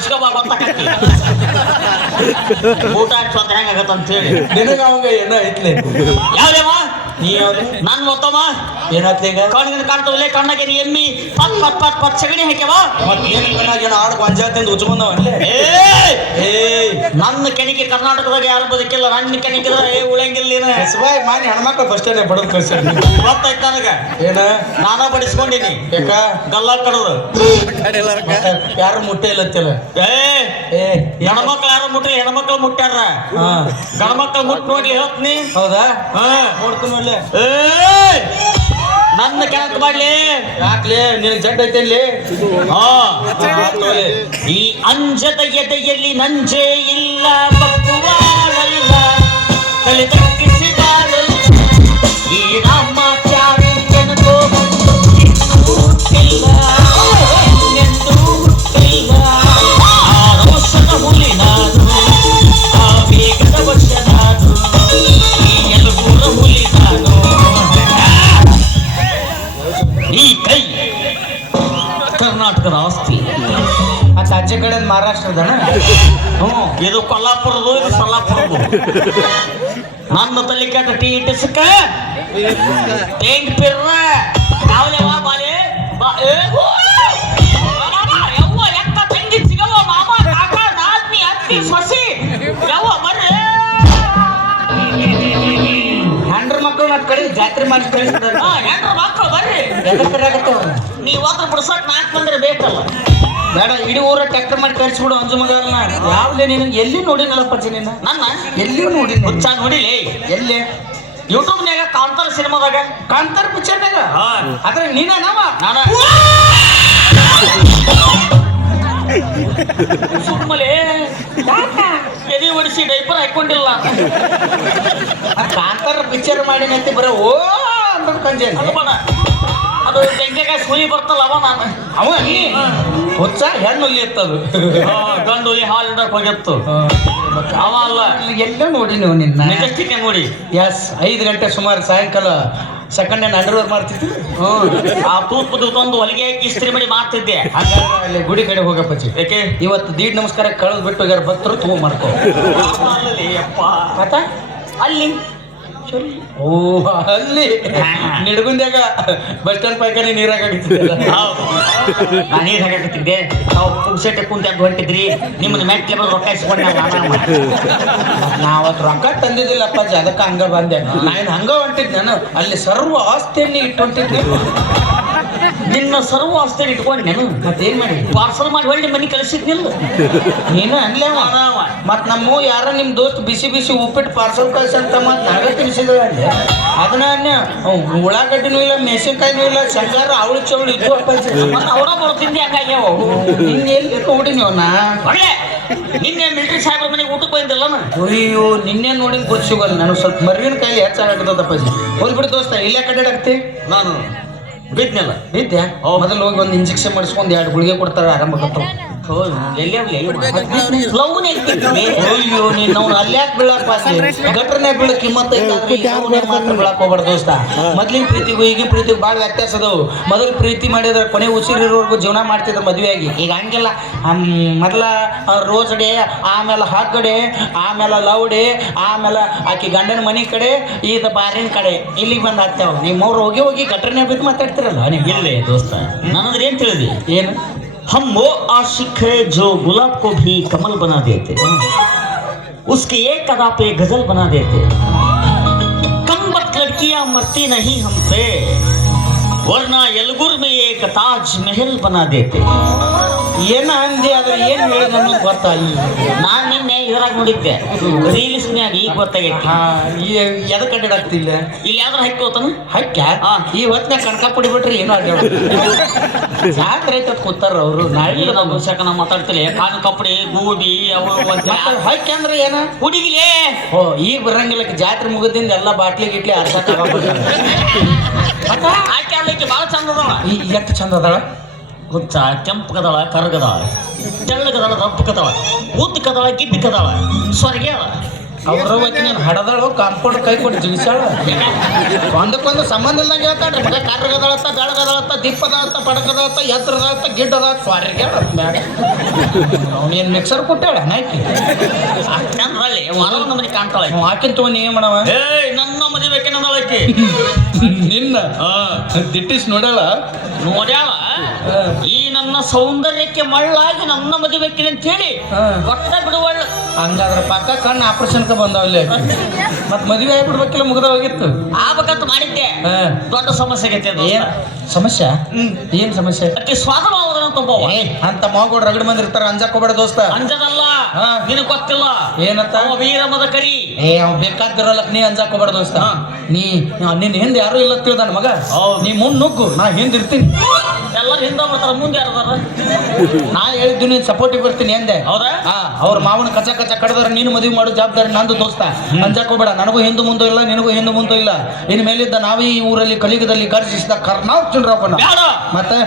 ಕಲ್ಸ್ಕೊಬಾ ಗೊತ್ತಾಕತಿ ಊಟ ಹಾಕ್ಸೋದ್ ಹೆಂಗಾಗತ್ತ ಅಂತ ಹೇಳಿ ನಿನಗ ಅವಂಗ ಏನೋ ಐತ್ಲೆ ಯಾವ್ದೇವ ನೀ ಯಾವ್ದೆ ನನ್ ಮೊತ್ತಮ್ಮ ಏನಾತ್ಲೆ ಈಗ ಕಣ್ಣಿನ ಕಾಣ್ತವಲ್ಲ ಕಣ್ಣಗೆ ನೀ ಎಮ್ಮಿ ಪತ್ ಪತ್ ಪತ್ ಪತ್ ಸಗಣಿ ಹಾಕ್ಯವ ಮತ್ ಏನ್ ಕಣ್ಣಾಗ ಏನೋ ಆಡು ಪಂಚಾಯತ್ ಉಚ್ಕೊಂಡವ ಅಲ್ಲೇ ನನ್ನ ಕೆಣಿಕೆ ಕರ್ನಾಟಕದಾಗ ಯಾರು ಬದುಕಿಲ್ಲ ನನ್ನ ಕೆಣಿಕಿದ್ರ ಉಳಂಗಿಲ್ಲ ನೀನು ಹೆಸಬಾಯ್ ಮಾನಿ ಹೆಣ್ಮಕ್ಳು ಫಸ್ಟ್ ಬಡದ್ ಕಳ್ಸ ಗೊತ್ತಾಯ್ತು ನನಗ ಏನ ನಾನ ಬಡಿಸ್ಕೊಂಡಿನಿ ಯಾಕ ಗಲ್ಲ ಕಡದು ಯಾರು ಮುಟ್ಟೆ ಇಲ್ಲತ್ತಿಲ್ಲ ಹೆಣ್ಮಕ್ಳು ಯಾರು ಮುಟ್ಟಿ ಹೆಣ್ಮಕ್ಳು ಮುಟ್ಟ್ಯಾರ ಗಣಮಕ್ಳು ಮುಟ್ ನೋಡಿ ಹೇಳ್ತೀನಿ ಹೌದಾ ನೋಡ್ತೀನಿ ಒಳ್ಳೆ ನನ್ನ ಕೆಣಕ್ ಮಾಡ್ಲಿ ಯಾಕ್ಲೆ ನಿನಗೆ ಜಡ್ ಐತೇನ್ಲಿ ಈ ಅಂಜದ ಎದೆಯಲ್ಲಿ ನಂಜೆ ಇಲ್ಲ ಬಕ್ಕುವಾಳಲ್ಲ ತಲೆ ತಗ್ಗಿಸಿದಾಳಲ್ಲ ಈ ನಮ್ಮ ಚಾರಿತ್ಯನಕೋ ಹುಟ್ಟಿಲ್ಲ ಇನ್ನೆಂದೂ ಹುಟ್ಟಿಲ್ಲ ಆ ರೋಷದ ಹುಲಿ ನಾನು ಆ ವೇಗದ ವರ್ಷ ನಾನು ಈ ಎಲುಬೂರ ಹುಲಿ ನಾನು ಈ ಕೈ ಕರ್ನಾಟಕದ ಆಸ್ತಿ ಮತ್ತೆ ಆಚೆ ಕಡೆ ಮಹಾರಾಷ್ಟ್ರದಣ ಇದು ಕೊಲ್ಲಾಪುರದು ಇದು ಸೊಲ್ಲಾಪುರದು ನನ್ನ ತಲೆ ಕೆಟ್ಟ ಟೀ ಇಟ್ಟಿಸಕ ತೆಂಗ್ ಪಿರ್ರ ಯಾವಲೇವಾ ಬಾಲೆ ಯವ್ವ ಎಕ್ಕ ತಂಗಿ ಸಿಗವ ಮಾಮ ಕಾಕ ನಾದ್ನಿ ಅತ್ತಿ ಸೊಸಿ ಯವ್ವ ಬರ್ರಿ ಹೆಂಡ್ರ ಮಕ್ಕಳು ನನ್ನ ಕಡೆ ಜಾತ್ರೆ ಮಾಡಿ ಕಳಿಸ್ತಾರೆ ಹೆಂಡ್ರ ಮಕ್ಕಳು ಬರ್ರಿ ಎದಕ್ಕರಾಗತ್ತವ್ರ ನೀವ್ ಒದ್ರ ಬಿಡ್ಸಕ್ 4 ಮಂದಿ ಬೇಕಲ್ಲ ಬೇಡ ಇಡೀ ಊರ ಟ್ರ್ಯಾಕ್ಟರ್ ಮಾಡಿ ಕಳಿಸ್ಬಿಡು ಅಂಜು ಮಗನ ಯಾವ್ದೇ ನೀನು ಎಲ್ಲಿ ನೋಡಿನಲ್ಲಪ್ಪ ನಿನ್ನ ನನ್ನ ಎಲ್ಲಿಯೂ ನೋಡಿ ಹುಚ್ಚ ನೋಡಿಲಿ ಎಲ್ಲಿ ಯೂಟ್ಯೂಬ್ನಾಗ ಕಾಂತಾರ ಸಿನಿಮಾದಾಗ ಕಾಂತಾರ ಪಿಕ್ಚರ್ನಾಗ ಆದ್ರೆ ನೀನವ ನಾನ ಸುಮ್ಮಲೆ ಎದಿ ಒಡಿಸಿ ಡೈಪರ್ ಹಾಕೊಂಡಿಲ್ಲ ಕಾಂತಾರ ಪಿಕ್ಚರ್ ಮಾಡಿನಂತೆ ಬರ ಓ ಅಂತ ಕಂಜೆ ಅದು ಬೇಡ ಅದು ಬೆಂಕಿಗೆ ಸುಳಿ ಬರ್ತಲ್ಲ ಅವ ನಾನು ಅವ ನೀ ಹುಚ್ಚ ಹೆಣ್ಣು ಎತ್ತದು ಗಂಡು ಈ ಹಾಲಿಂದ ಹೋಗಿತ್ತು ಅವ ಅಲ್ಲ ಎಲ್ಲ ನೋಡಿ ನೀವು ನಿನ್ನ ಮೆಜೆಸ್ಟಿಕ್ ನೋಡಿ ಎಸ್ 5 ಗಂಟೆ ಸುಮಾರು ಸಾಯಂಕಾಲ ಸೆಕೆಂಡ್ ಹ್ಯಾಂಡ್ ಅಂಡರ್ವೇರ್ ಮಾಡ್ತಿದ್ವಿ ಆ ತೂಪು ತಂದು ಹೊಲಿಗೆ ಹಾಕಿ ಇಸ್ತ್ರಿ ಮಾಡಿ ಮಾಡ್ತಿದ್ದೆ ಹಂಗಾದ್ರೆ ಅಲ್ಲಿ ಗುಡಿ ಕಡೆ ಹೋಗಪ್ಪಚ್ಚಿ ಯಾಕೆ ಇವತ್ತು ದೀಡ್ ನಮಸ್ಕಾರ ಕಳೆದು ಬಿಟ್ಟು ಹೋಗ್ಯಾರ ಭಕ್ತರು ತಗೊಂಡ್ ಮಾಡ್ಕೋ ಅಪ್ಪ ಆತ ಅಲ್ಲಿ ಓ ಅಲ್ಲಿ ನಿಡ್ಗುಂದ್ಯಾಗ ಬಸ್ ಸ್ಟ್ಯಾಂಡ್ ಪೈಕಾನಿ ನೀರಾಗಿತ್ತಿದ್ದಲ್ಲ ನಾನು ನೀರು ಹಾಕತ್ತಿದ್ದೆ ನಾವು ಪುಗ್ಸೆಟ್ಟೆ ಕುಂತ ಹೊಂಟಿದ್ರಿ ನಿಮ್ಮನ್ನ ಮೆಟ್ಲೆ ಬಂದು ರೊಕ್ಕ ಇಸ್ಕೊಂಡೆ ನಾವತ್ತು ರೊಕ್ಕ ತಂದಿದ್ದಿಲ್ಲ ಅಪ್ಪಾಜಿ ಅದಕ್ಕೆ ಹಂಗ ಬಂದೆ ನಾನು ಹಂಗ ಹೊಂಟಿದ್ ನಾನು ಅಲ್ಲಿ ಸರ್ವ ಆಸ್ತಿಯಲ್ಲಿ ಇಟ್ಟು ಹೊಂಟಿದ್ದೆ ನಿನ್ನ ಸರ್ವ ಆಸ್ತಿಯಲ್ಲಿ ಇಟ್ಕೊಂಡು ನಾನು ಮತ್ತೇನ್ ಮಾಡಿ ಪಾರ್ಸಲ್ ಮಾಡಿ ಹೊಳ್ಳಿ ಮನೆ ಕಳಿಸಿದ್ನಿಲ್ಲ ನೀನು ಅನ್ಲೇ ಮತ್ ನಮ್ಮ ಯಾರ ನಿಮ್ ದೋಸ್ತ್ ಬಿಸಿ ಬಿಸಿ ಉಪ್ಪಿಟ್ಟು ಪಾರ್ಸಲ್ ಕಳ್ಸಂತ ಮತ್ ನನಗೆ ತಿನ್ಸಿದ್ರೆ ಅಂದೆ ಅದನ್ನ ಉಳ್ಳಾಗಡ್ಡಿನೂ ಇಲ್ಲ ಮೆಣಸಿನ್ಕಾಯಿನೂ ಇಲ್ಲ ಶಂಗಾರ ಅವಳು ಚವಳು ಇದ್ದು ಅಪ್ಪಾಜಿ ಅವಡ ಬರ್ತಿದ್ದೆ ಹಂಗಾಗ್ಯಾವ ನಿನ್ನ ಎಲ್ಲಿ ನೋಡಿ ನೀವು ನಾ ಒಳ್ಳೆ ನಿನ್ನೆ ಮಿಲಿಟರಿ ಸಾಹೇಬ್ರ ಮನೆಗೆ ಊಟಕ್ಕೆ ಬಂದಿಲ್ಲ ಅಯ್ಯೋ ನಿನ್ನೆ ನೋಡಿ ಗೊತ್ತಿಗಲ್ಲ ನಾನು ಸ್ವಲ್ಪ ಮರ್ವಿನ ಕಾಯಿಲೆ ಹೆಚ್ಚಾಗತ್ತದಪ್ಪಾಜಿ ಹೋಗ್ಬಿಟ್ಟು ದೋಸ್ತ ಇಲ್ಲೇ ಕಡ್ಡಾಡಕ್ತಿ ನಾನು ಬಿದ್ನಲ್ಲ ಬಿದ್ದೆ ಮೊದಲು ಹೋಗಿ ಒಂದು ಇಂಜೆಕ್ಷನ್ ಮಾಡಿಸ್ಕೊಂಡು 2 ಗುಳಿಗೆ ಕೊಡ್ತಾರೆ ಆರಾಮ ಆಗತ್ತವ ಅಯ್ಯೋ ನೀನ್ ಅವ್ನು ಅಲ್ಯಾಕ್ ಬೀಳಪ್ಪ ಗಟ್ರನ್ಯಾಗ ಬೀಳ ಕಿಮ್ಮತ್ತ ಮಾತ್ರ ಬೀಳಕ್ ಹೋಗ್ಬಾರ್ದು ದೋಸ್ತ ಮೊದ್ಲಿನ ಪ್ರೀತಿಗೂ ಈಗಿನ ಪ್ರೀತಿಗೂ ಭಾಳ ವ್ಯತ್ಯಾಸ ಅದಾವು ಮೊದಲು ಪ್ರೀತಿ ಮಾಡಿದ್ರೆ ಕೊನೆ ಉಸಿರಿರೋರ್ಗು ಜೀವನ ಮಾಡ್ತಿದ್ರು ಮದುವೆಯಾಗಿ ಈಗ ಹಂಗಿಲ್ಲ ಮೊದಲ ರೋಸ್ ಡೇ ಆಮೇಲೆ ಹಗ್ ಡೇ ಆಮೇಲೆ ಲವ್ ಡೇ ಆಮೇಲೆ ಆಕಿ ಗಂಡನ ಮನೆ ಕಡೆ ಇದು ಬಾರಿನ ಕಡೆ ಇಲ್ಲಿಗೆ ಬಂದು ಹಾಕ್ತೇವ ನಿಮ್ಮವ್ರು ಹೋಗಿ ಹೋಗಿ ಗಟ್ರನ್ಯಾಗ ಬಿದ್ದು ಮಾತಾಡ್ತಿರಲ್ಲ ನೀವು ಇಲ್ಲೇ ದೋಸ್ತ ನನಂದ್ರೆ ಏನ್ ತಿಳಿದಿ ಏನು हम वो आशिक है जो गुलाब को भी कमल बना देते उसके एक अदा पे गजल बना देते कम वक्त लड़कियां मरती नहीं हम पे वरना यलगुर में एक ताज महल बना देते ಏನ ಅಂದೆ ಆದ್ರೆ ಏನು ಹೇಳಿ ನಮಗೆ ಗೊತ್ತಾಗಿ ನಾನು ನಿನ್ನೆ ಇದ್ರಾಗ ನೋಡಿದ್ದೆ ರೀಲ್ಸ್ನ್ಯಾಗ ಈಗ ಗೊತ್ತಾಗೈತಿ ಎದಕ್ಕೆ ಅಡ್ಡಾಡ್ತಿಲ್ಲ ಇಲ್ಲಿ ಯಾವ್ದಾರ ಹಕ್ಕಿ ಹೋತಾನ ಹಕ್ಕ ಈ ಹೊತ್ತಿನಾಗ ಕಣಕ ಪುಡಿಬಿಟ್ರೆ ಏನೋ ಅಡ್ಡಾಡ ಜಾತ್ರೆ ಐತದ ಕೂತಾರ ಅವರು ನಾಳೆ ನಾವು ಸೆಕಂಡ್ ಮಾತಾಡ್ತಿಲ್ಲ ಕಾನು ಕಪ್ಪಡಿ ಗೂಬಿ ಅವು ಹಕ್ಕಿ ಅಂದ್ರೆ ಏನ ಹುಡುಗಿಲೇ ಓ ಈಗ ಬರಂಗಿಲ್ಲ ಜಾತ್ರೆ ಮುಗಿದಿಂದ ಎಲ್ಲ ಬಾಟ್ಲಿ ಗಿಟ್ಲಿ ಅರ್ಸಕ್ಕೆ ಆಕೆ ಅಲ್ಲಕ್ಕೆ ಭಾಳ ಚಂದ ಅದಾಳ ಎಷ್ಟು ಚಂದ ಅದಾಳ ಹುಚ್ಚ ಕೆಂಪು ಕದಾಳ ಕರಗದಾಳ ತೆಳ್ಳಗದಾಳ ರಪ್ಪು ಕದಾಳ ಉದ್ದ ಕದಾಳ ಗಿಡ್ಡ ಕದಾಳ ಸ್ವರ್ಗೆ ಅದ ಅವ್ರ ನೀನು ಹಡದಾಳು ಕಾಂಪೌಂಡ್ ಕೈ ಕೊಟ್ಟು ಜಿಗಿಸಾಳ ಒಂದಕ್ಕೊಂದು ಸಂಬಂಧ ಇಲ್ಲಂಗೆ ಹೇಳ್ತಾಳ್ರಿ ಮಗ ಕಾರ್ಗದಳತ್ತ ಬೆಳಗದಳತ್ತ ದಿಪ್ಪದಳತ್ತ ಪಡಕದಳತ್ತ ಎತ್ತರದಳತ್ತ ಗಿಡ್ಡದ ಸ್ವಾರಿ ಬ್ಯಾಡ ಅವನೇನು ಮಿಕ್ಸರ್ ಕೊಟ್ಟಾಳ ನಾಯ್ಕಿ ಚಂದ್ರಲ್ಲಿ ಹೊರವ ನಮ್ಮನೆ ಕಾಣ್ತಾಳೆ ಆಕಿನ್ ತಗೊಂಡು ಏನ್ ಮಾಡವ ಏಯ್ ನನ್ನ ಮದುವೆಕ್ಕೆ ನನ್ನಳಕ್ಕೆ ನಿನ್ನ ದಿಟ್ಟಿಸ್ ನೋಡ್ಯಾಳ ನೋಡ್ಯಾಳ ಈ ನನ್ನ ಸೌಂದರ್ಯಕ್ಕೆ ಮಳ್ಳಾಗಿ ನನ್ನ ಮದುವೆಕ್ಕೆ ಅಂತ ಹೇಳಿ ಒಟ್ಟ ಬಿಡುವಳ್ಳ ಹಂಗಾದ್ರ ಪಕ್ಕ ಕಣ್ಣು ಆಪರೇಷನ್ಗೆ ಬಂದವಲ್ಲಿ ಮತ್ ಮದುವೆ ಆಗ್ಬಿಡ್ಬೇಕಿಲ್ಲ ಮುಗ್ದ ಹೋಗಿತ್ತು ಆಗ್ಬೇಕಂತ ಮಾಡಿದ್ದೆ ದೊಡ್ಡ ಸಮಸ್ಯೆ ಆಗೈತೆ ಅದು ಏನ್ ಸಮಸ್ಯೆ ಏನ್ ಸಮಸ್ಯೆ ಅಕ್ಕಿ ಸ್ವಾತಂತ್ರ್ಯ ತುಂಬವ ಅಂತ ಮಗಳು ರಗಡ್ ಮಂದಿರ್ತಾರ ಅಂಜಾಕ್ ಹೋಗ್ಬೇಡ ದೋಸ್ತ ಅಂಜದಲ್ಲ ನಿನಗ್ ಗೊತ್ತಿಲ್ಲ ಏನಂತ ಅವ ವೀರ ಮದಕರಿ ಅವ್ ಬೇಕಾದಿರಲ್ಲಕ್ ನೀ ಅಂಜಾಕ್ ಹೋಗ್ಬೇಡ ದೋಸ್ತ ನಿನ್ ಹಿಂದೆ ಯಾರು ಇಲ್ಲ ತಿಳಿದ ಮಗ ನೀ ಮುಂದ್ ನುಗ್ಗು ನಾ ಹಿಂದಿರ್ತೀನಿ ಎಲ್ಲರೂ ಹಿಂದೆ ಬರ್ತಾರ ಮುಂದೆ ಯಾರದಾರ ನಾ ಹೇಳಿದ್ದು ನೀನ್ ಸಪೋರ್ಟಿವ್ ಬರ್ತೀನಿ ಎಂದೆ ಹೌದಾ ಅವ್ರ ಮಾವನ ಕಚ ಕಚ ಕಡದಾರ ನೀನು ಮದುವೆ ಮಾಡೋ ಜವಾಬ್ದಾರಿ ನಂದು ದೋಸ್ತ ಅಂಜಾಕ್ ಹೋಗ್ಬೇಡ ನನಗೂ ಹಿಂದೂ ಮುಂದೂ ಇಲ್ಲ ನಿನಗೂ ಹಿಂದೂ ಮುಂದೂ ಇಲ್ಲ ಇನ್ ಮೇಲಿದ್ದ ನಾವೇ ಈ ಊರಲ್ಲಿ ಕಲಿಯುಗದಲ್ಲಿ ಗರ್ಜಿಸಿದ ಕರ್ನಾವ್ ಚಂದ್ರಪ್ಪನ ಮತ್ತೆ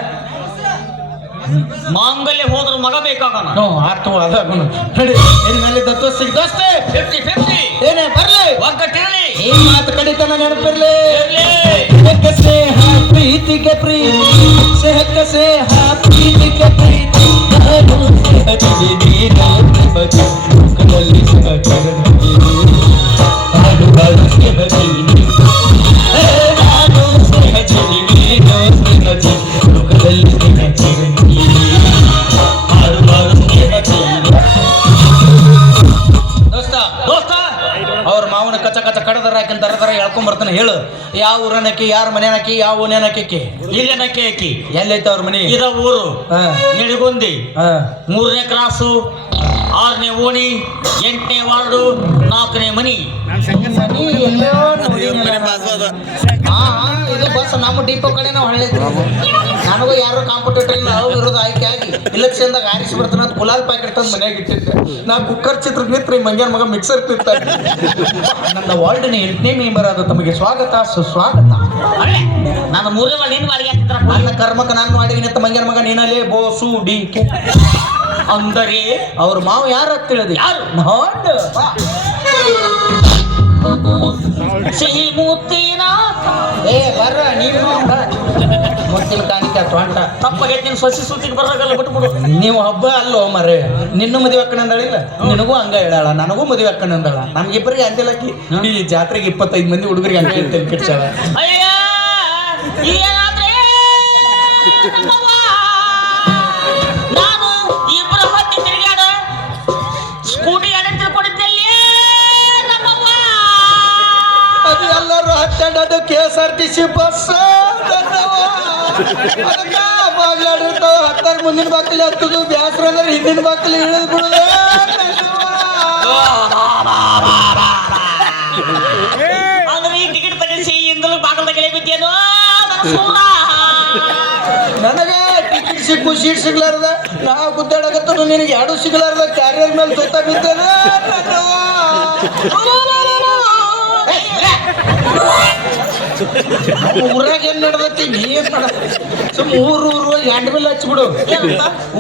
ಮಾಂಗಲ್ಯ ಹೋದ್ರ ಮಗ ಬೇಕಾಗಣ ಆತು ಅದಾಗುನು ನಡಿ ಇನ್ ಮೇಲಿದ್ದ ದೋಸ್ತಿಗೆ ದೋಸ್ತೆ 50-50 ಏನೇ ಬರ್ಲಿ ಒಗ್ಗಟ್ಟಿರಲಿ ಏನ್ ಮಾತು ಕಡಿತನ ನೆನಪಿರ್ಲಿ ಇರ್ಲಿ ಸ್ನೇಹ ಪ್ರೀತಿಗೆ ಪ್ರೀತಿ ಸಹಕ ಸ್ನೇಹ ಪ್ರೀತಿಗೆ ಪ್ರೀತಿ ನಾನು ಸಹಜಿ ನೀನು ಸಹಜಿ ಮುಖದಲ್ಲಿ ಸಹಜಿ ಹಾಡು ಹಾಡು ಸಹಜಿ ನಾನು ಸಹಜಿ ನೀನು ಸಹಜಿ ಮುಖದಲ್ಲಿ ಸಹಜಿ ಹಾಡು ಹಾಡು ಸಹಜಿ ದೋಸ್ತ ದೋಸ್ತ ಅವ್ರ ಮಾವನ ಕಚ ಕಚ ಕಡದರ ಹಾಕಿನ ತರ ಹೇಳ್ಕೊಂಡ್ ಬರ್ತಾನೆ ಹೇಳು ಯಾವ ಊರನಕ್ಕಿ ಯಾರ ಮನೆನಕ್ಕಿ ಯಾವ ಓನೇನಕ್ಕಿ ಇಲ್ಲನಕ್ಕೆ ಆಕಿ ಎಲ್ಲೈತೆ ಅವ್ರ ಮನೆ ಇದ ಊರು ನಿಡಿಗುಂದಿ 3ನೇ ಕ್ರಾಸು 6ನೇ ಓಣಿ 8ನೇ ವಾರ್ಡು 4ನೇ ಮನಿ ಇದು ಬಸ್ ನಮ್ಮ ಡಿಪೋ ಕಡೆ ನಾವು ಹಳ್ಳಿದ್ರಿ ನನಗೂ ಯಾರು ಕಾಂಪಿಟೇಟರ್ ಇಲ್ಲ ಅವು ಇರೋದು ಆಯ್ಕೆ ಆಗಿ ಇಲೆಕ್ಷನ್ದಾಗ ಆರಿಸಿ ಬರ್ತಾನೆ ಅಂತ ಗುಲಾಲ್ ಪ್ಯಾಕೆಟ್ ತಂದು ಮನೆಯಾಗ ಇಟ್ಟಿದ್ದೆ ನಾ ಕುಕ್ಕರ್ ಚಿತ್ರ ನಿತ್ರಿ ಮಂಗ್ಯಾನ ಮಗ ಮಿಕ್ಸರ್ ತಿಂತಾರೆ ನನ್ನ ವಾರ್ಡ್ನ 8ನೇ ಮೆಂಬರ್ ಆದ ತಮಗೆ ಸ್ವಾಗತ ಸುಸ್ವಾಗತ ನಾನು 3ನೇ ವಾರ್ಡ್ ನಿನ್ನ ವಾರ್ಡ್ಗೆ ಹಾಕ್ತಾರ ನನ್ನ ಕರ್ಮಕ ನಾನು ಮಾಡಿದೀನಿ ಅಂತ ಮಂಗ್ಯಾನ ಮಗ ನೀನಲ್ಲಿ ಬೋಸು ಡಿ ಕೆ ಅಂದರೆ ಅವ್ರ ಮಾವ ಯಾರು ಅಂತ ತಿಳಿದಿ ಯಾರು ನೋಡು ಸಿಹಿ ಮುತ್ತಿನ ಏ ಬರ್ರ ನೀವು ಮುತ್ತಿನ ಕಾಣಿಕೆ ತೊಂಟ ತಪ್ಪಾಗೈತೆ ನೀನು ಸೊಸಿ ಸುತ್ತಿಗೆ ಬರೋಗಲ್ಲ ಬಿಟ್ಬಿಡು ನೀವು ಹಬ್ಬ ಅಲ್ಲೋ ಮರೆ ನಿನ್ನೂ ಮದುವೆ ಅಕ್ಕಣ ಅಂದಳಿಲ್ಲ ನಿನಗೂ ಹಂಗ ಹೇಳಾಳ ನನಗೂ ಮದುವೆ ಅಕ್ಕಣ ಅಂದಳ ನಮ್ಗಿಬ್ಬರಿಗೆ ಅಂದಿಲ್ಲಕ್ಕಿ ಈ ಜಾತ್ರೆಗೆ 25 ಮಂದಿ ಹುಡುಗರಿಗೆ ಹಂಗ ಹೇಳ್ತೇನೆ ಕಿಡ್ಚಾಳ ಅಯ್ಯ ಏನಾದ್ರೆ ನಾನು ಇಬ್ಬರು ಹೊತ್ತಿ ತಿರುಗಾಡ ಸ್ಕೂಟಿ ಗಾಡಿ ತಿಳ್ಕೊಂಡಿದ್ದಲ್ಲಿ ನಮ್ಮವ್ವ ಅದು ಎಲ್ಲರೂ ಹತ್ತೆರಡು KSRTC ಬಸ್ ಬಾಗ್ಲಾಡಿರ್ತಾವ 10 ಮುಂದಿನ ಬಾಗಿಲು ಹತ್ತದು ಬ್ಯಾಸ್ರ ಅಂದ್ರೆ ಹಿಂದಿನ ಬಾಗಿಲು ಇಳಿದು ಬಿಡುದು ಆದ್ರೆ ಈ ಟಿಕೆಟ್ ತಗಿಸಿ ಇಂದಲೂ ಬಾಗಲ್ದಾಗ ಎಳೆ ಬಿದ್ದೇನೋ ನನಗೆ ಟಿಕೆಟ್ ಸಿಕ್ಕು ಸೀಟ್ ಸಿಗ್ಲಾರ್ದ ನಾ ಗುದ್ದಾಡಕತ್ತ ನಿನಗೆ 2 ಸಿಗ್ಲಾರ್ದ ಕ್ಯಾರಿಯರ್ ಮೇಲೆ ಜೊತೆ ಬಿದ್ದೇನೆ ಊರಾಗ ಏನ್ ನಡ್ದೈತಿ ನೀನ್ ಸುಮ್ ಊರು ಎಂಡ್ ಬಿಲ್ ಹಚ್ಬಿಡು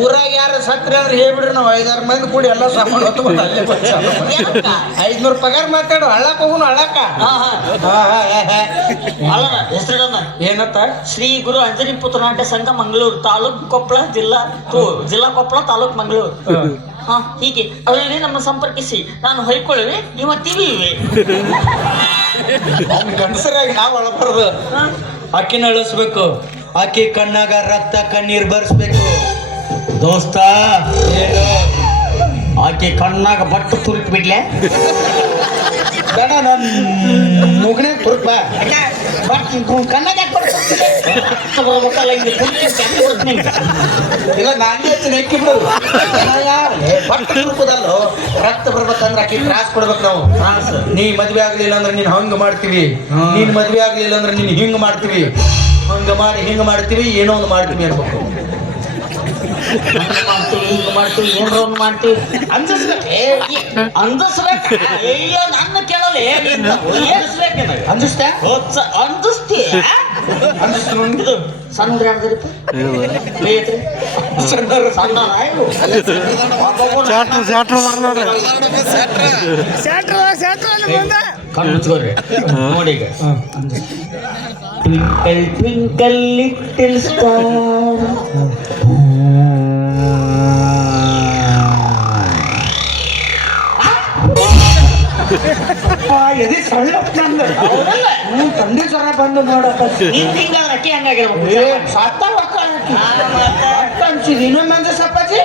ಊರಾಗ ಯಾರು ಸತ್ರಿ ಅಂದ್ರೆ ಹೇಳ್ಬಿಡ್ರಿ ನಾವು 5-6 ಮಂದಿ ಕೂಡಿ ಎಲ್ಲ ಸಾಮಾನು ಹೊತ್ಕೊಂಡು ಅಲ್ಲೇ 500 ಪಗಾರ ಮಾತಾಡು ಹಳ್ಳಕ್ ಹೋಗುನು ಹಳ್ಳಕ್ಕ ಹೆಸರಿಡೋಣ ಏನತ್ತ ಶ್ರೀ ಗುರು ಅಂಜನಿ ಪುತ್ರನಾಟ್ಯ ಸಂಘ ಮಂಗಳೂರು ತಾಲೂಕು ಕೊಪ್ಪಳ ಜಿಲ್ಲಾ ಕೊಪ್ಪಳ ತಾಲೂಕು ಮಂಗಳೂರು ಹೀಗೆ ಅವರಲ್ಲಿ ನಮ್ಮ ಸಂಪರ್ಕಿಸಿ ನಾನು ಹೊಯ್ಕೊಳ್ಳುವೆ ನಿಮ್ಮ ತಿವಿಯುವೆ ಗಂಡಸರಾಗಿ ನಾವು ಒಳಪಡ್ದು ಅಕ್ಕಿನ ಅಳಿಸ್ಬೇಕು ಅಕ್ಕಿ ಕಣ್ಣಾಗ ರಕ್ತ ಕಣ್ಣೀರ್ ಬರ್ಸ್ಬೇಕು ದೋಸ್ತ ಏನು ಆಕೆ ಕಣ್ಣಾಗ ಬಟ್ಟು ತುರುಕಿ ಬಿಡ್ಲೆ ಬೇಡ ನನ್ನ ಮುಗಣೆ ತುರ್ಪ ಕಣ್ಣಾಗ ಇಲ್ಲ ನಾನೇ ಅಕ್ಕಿ ಬಿಡು ಬಟ್ಟು ತುರುಪದಲ್ಲೋ ರಕ್ತ ಬರ್ಬೇಕಂದ್ರೆ ಅಕ್ಕಿ ತ್ರಾಸ್ ಕೊಡ್ಬೇಕು ನಾವು ನೀ ಮದ್ವೆ ಆಗ್ಲಿಲ್ಲ ಅಂದ್ರೆ ನೀನ್ ಹಂಗ ಮಾಡ್ತೀವಿ ನೀನ್ ಮದ್ವೆ ಆಗ್ಲಿಲ್ಲ ಅಂದ್ರೆ ನೀನ್ ಹಿಂಗ್ ಮಾಡ್ತೀವಿ ಹಿಂಗ ಮಾಡ್ತೀವಿ ಏನೋ ಒಂದು ಮಾಡ್ತೀವಿ ಅನ್ಬೇಕು ಮಾಡ್ತೀವಿ ಏನ್ರ ಒಂದು ಮಾಡ್ತೀವಿ ಅಂಜಿಸ್ಬೇಕು ಅಯ್ಯೋ ನನ್ನ ಕೇಳಲ್ಲ ಅಂಜಿಸ್ತೀಯ ಇದು ಸಣ್ಣ ಯಾವ್ದ್ರಿಪ್ಪ ಐತ್ರಿ ಸಣ್ಣ ಆಯ್ತು ಕಣ್ಣು ಮುಚ್ಕೋರಿ ನೋಡಿ ಈಗ ಟ್ವಿಂಕಲ್ ಟ್ವಿಂಕಲ್ ಲಿಟಲ್ ಸ್ಟಾರ್ ಎದಿ ಸಣ್ಣ ತಂದೆ ಜ್ವರ ಬಂದು ನೋಡಪ್ಪ ಹಿಂಗಾದ್ರೆ ಅಕ್ಕಿ ಹಂಗಾಗಿರ್ಬೇಕು ಸತ್ತ ಅನ್ಸಿದ್ ಇನ್ನೊಂದು ಸಪ್ಪಾಜಿ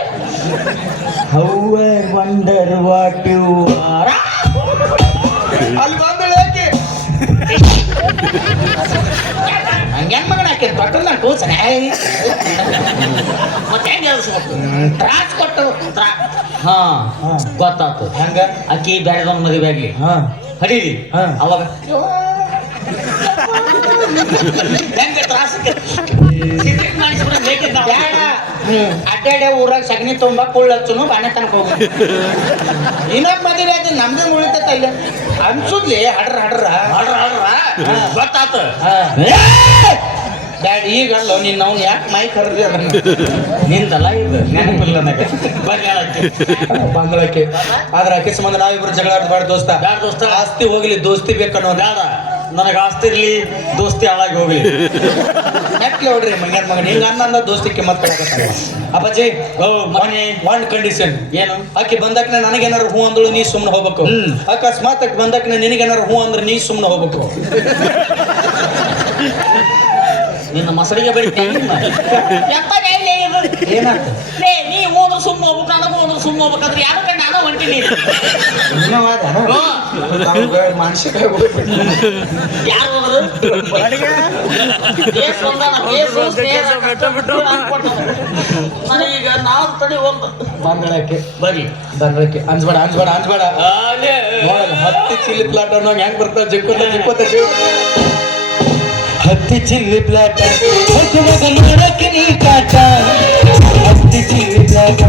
How I wonder what you are. ಅಲ್ಲಿ ಬಂದಳು ಯಾಕೆ ಹಂಗೆ ಮಗನ ಹಾಕಿ ಬಟ್ಟಲ್ ನಾನು ಕೂಸನೆ ಮತ್ತೆ ಹೆಂಗೆ ಹೇಳ್ಸ್ಬೇಕು ತ್ರಾಸ್ ಕೊಟ್ಟು ಹಾ ಗೊತ್ತಾತು ಹಂಗ ಅಕ್ಕಿ ಬ್ಯಾಡದವನ್ ಮದುವೆ ಆಗ್ಲಿ ಹಾ ಹಡೀರಿ ಹಾ. ಅವಾಗ ಹೆಂಗೆ ತ್ರಾಸ ಮಾಡಿಸ್ಬಿಡ ಬೇಕಿದ್ದ ಬೇಡ ಅಡ್ಡಾಡೆ ಊರಾಗ ಸಗಣಿ ತುಂಬ ಕುಳ್ಳು ಹಚ್ಚುನು ಬಾಣೆ ತನಕ ಹೋಗಿ ಇನ್ನೊಂದು ಮದುವೆ ಆಯ್ತು ನಮ್ದೇ ಉಳಿತೈತ ಇಲ್ಲ ಅನ್ಸುದ್ಲಿ ಹಡ್ರ ಗೊತ್ತಾತು ಡ್ಯಾಡಿ ಈಗ ಅಲ್ಲ ನೀನು ಅವ್ನು ಯಾಕೆ ಮೈ ಕರೆದಿ ಅದನ್ನ ನಿಂದಲ್ಲ ಇದು ನೆನಪಿಲ್ಲ ನನಗೆ ಬರ್ರಿ ಹೇಳಕ್ಕೆ ಬಂಗಳಕ್ಕೆ ಆದ್ರೆ ಆಕೆ ಸಂಬಂಧ ನಾವಿಬ್ರು ಜಗಳ ಆಡ್ಬಾರ್ದು ದೋಸ್ತ ಬ್ಯಾಡ ದೋಸ್ತ ಆಸ್ತಿ ಹೋಗ್ಲಿ ದೋಸ್ತಿ ಬೇಕನ್ನೋ ಬೇಡ ನನಗೆ ಆಸ್ತಿ ಇರ್ಲಿ ದೋಸ್ತಿ ಹಾಳಾಗಿ ಹೋಗ್ಲಿ ನೆಟ್ಲೆ ಹೊಡ್ರಿ ಮಂಗ್ಯಾನ ಮಗನ ಹಿಂಗ ಅನ್ನಂದ ದೋಸ್ತಿ ಕಿಮ್ಮತ್ ಕೊಡಕತ್ತಾರ ಅಪ್ಪಾಜಿ ಮನೆ ಒನ್ ಕಂಡೀಷನ್ ಏನು ಆಕೆ ಬಂದಕ್ನ ನನಗೇನಾರು ಹೂ ಅಂದಳು ನೀ ಸುಮ್ಮನೆ ಹೋಗ್ಬೇಕು ಅಕಸ್ಮಾತ್ ಆಕೆ ಬಂದಕ್ನ ನಿನಗೇನಾರು ಹೂ ಅಂದ್ರೆ ನೀ ಸುಮ್ಮನೆ ಹೋಗ್ಬೇಕು ನಿನ್ನ ಮಸಡಿಗೆ ಬೆಳಿತೇನೆ ಏನಾಯ್ತು ನೀ ಹೋದ್ರು ಸುಮ್ಮ ಹೋಗ್ಬೇಕು ನನಗೂ ಹೋದ್ರು ಸುಮ್ಮ ಹೋಗ್ಬೇಕಾದ್ರೆ ಯಾರು ಕಡೆ ನಾನು ಹೊಂಟಿನಿ ಮಾನಸಿಕ ಯಾರು ಹೋದ್ರು ನನಗೀಗ ನಾವು ತಡಿ ಒಂದು ಬಂಗಳಕ್ಕೆ ಬರೀ ಬಂಗಳಕ್ಕೆ ಅನ್ಸ್ಬೇಡ ನೋಡಲ್ಲ ಹತ್ತಿ ಚಿಲ್ಲಿ ಪ್ಲಾಟ್ ಅನ್ನೋ ಹೆಂಗ್ ಬರ್ತಾವ ಜಿಕ್ಕೋತ ಹತ್ತಿ ಚಿಲ್ಲಿ ಪ್ಲಾಟ್ ನೋಡಕ್ಕೆ ನೀ ಕಾಟ ಹತ್ತಿ ಚಿಲ್ಲಿ ಪ್ಲಾಟ್